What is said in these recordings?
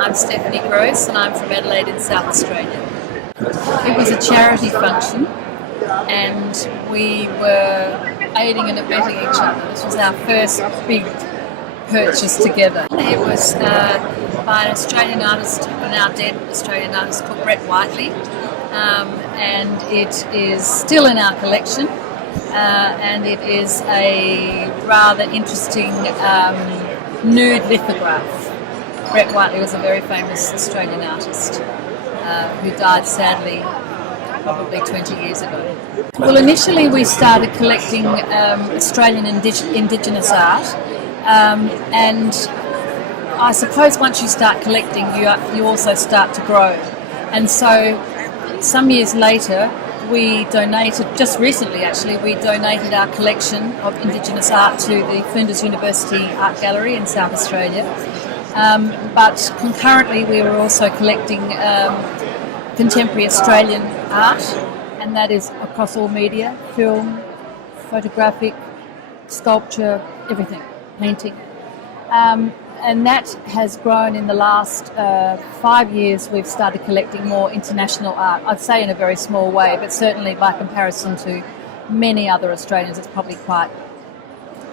I'm Stephanie Grose and I'm from Adelaide in South Australia. It was a charity function and we were aiding and abetting each other. This was our first big purchase together. It was by an Australian artist, a now dead Australian artist called Brett Whiteley, and it is still in our collection, and it is a rather interesting nude lithograph. Brett Whiteley was a very famous Australian artist who died sadly probably 20 years ago. Well, initially we started collecting Australian Indigenous art, and I suppose once you start collecting you also start to grow. And so some years later we donated, just recently actually, we donated our collection of Indigenous art to the Flinders University Art Gallery in South Australia. But concurrently we were also collecting contemporary Australian art, and that is across all media: film, photographic, sculpture, everything, painting. And that has grown in the last 5 years. We've started collecting more international art, I'd say in a very small way, but certainly by comparison to many other Australians it's probably quite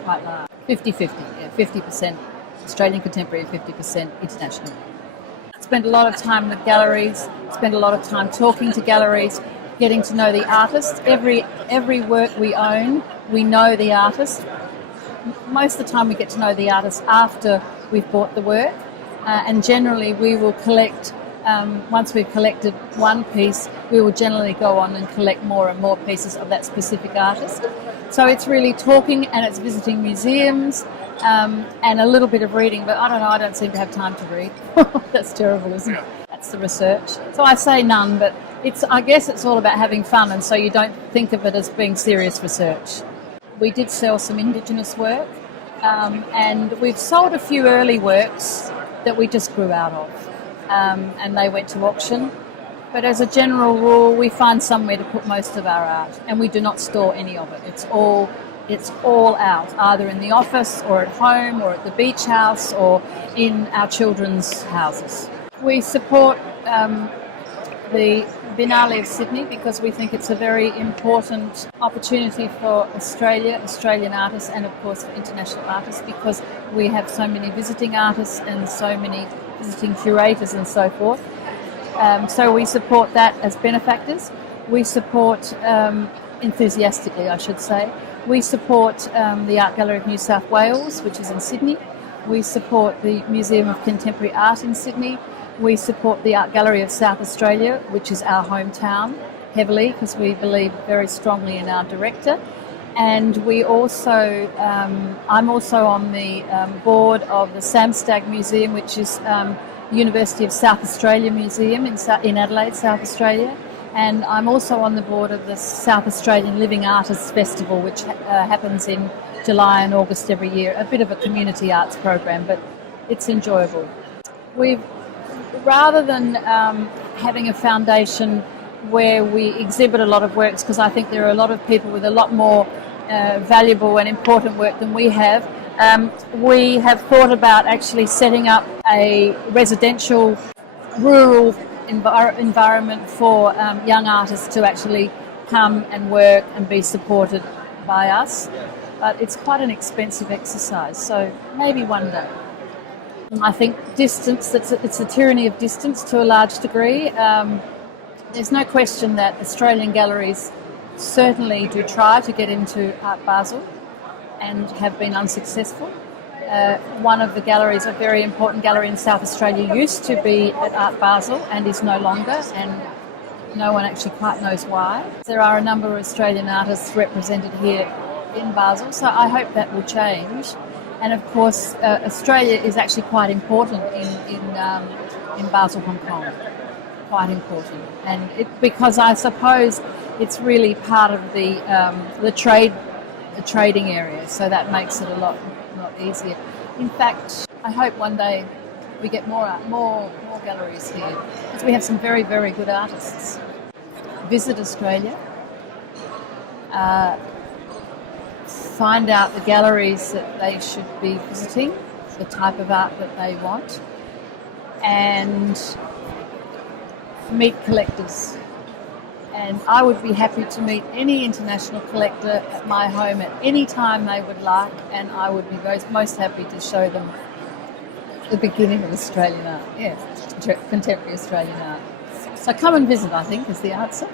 large. 50-50, yeah, 50% Australian contemporary and 50% international. Spent a lot of time with galleries, spent a lot of time talking to galleries, getting to know the artist. Every work we own, we know the artist. Most of the time we get to know the artist after we've bought the work, and generally we will collect, once we've collected one piece, we will generally go on and collect more and more pieces of that specific artist. So it's really talking, and it's visiting museums, and a little bit of reading, but I don't know, I don't seem to have time to read. That's terrible, isn't it? That's the research. So I say none, but I guess it's all about having fun, and so you don't think of it as being serious research. We did sell some Indigenous work, and we've sold a few early works that we just grew out of, and they went to auction. But as a general rule, we find somewhere to put most of our art, and we do not store any of it. It's all out, either in the office or at home or at the beach house or in our children's houses. We support the Biennale of Sydney because we think it's a very important opportunity for Australian artists, and of course for international artists, because we have so many visiting artists and so many visiting curators and so forth. So we support that as benefactors. We support, enthusiastically I should say, we support the Art Gallery of New South Wales, which is in Sydney. We support the Museum of Contemporary Art in Sydney. We support the Art Gallery of South Australia, which is our hometown, heavily, because we believe very strongly in our director. And we also, I'm also on the board of the Samstag Museum, which is University of South Australia Museum in Adelaide, South Australia. And I'm also on the board of the South Australian Living Artists Festival, which happens in July and August every year. A bit of a community arts program, but it's enjoyable. Rather than having a foundation where we exhibit a lot of works, because I think there are a lot of people with a lot more valuable and important work than we have thought about actually setting up a residential rural environment for young artists to actually come and work and be supported by us. But it's quite an expensive exercise, so maybe one day. I think distance, it's a tyranny of distance to a large degree. There's no question that Australian galleries certainly do try to get into Art Basel and have been unsuccessful. One of the galleries, a very important gallery in South Australia, used to be at Art Basel and is no longer, and no one actually quite knows why. There are a number of Australian artists represented here in Basel, so I hope that will change. And of course, Australia is actually quite important in Basel, Hong Kong. Quite important, and because I suppose it's really part of the trading area, so that makes it a lot easier. In fact, I hope one day we get more galleries here, because we have some very, very good artists. Visit Australia. find out the galleries that they should be visiting, the type of art that they want, and meet collectors. And I would be happy to meet any international collector at my home at any time they would like, and I would be most happy to show them the beginning of Australian art, contemporary Australian art. So come and visit, I think, is the answer.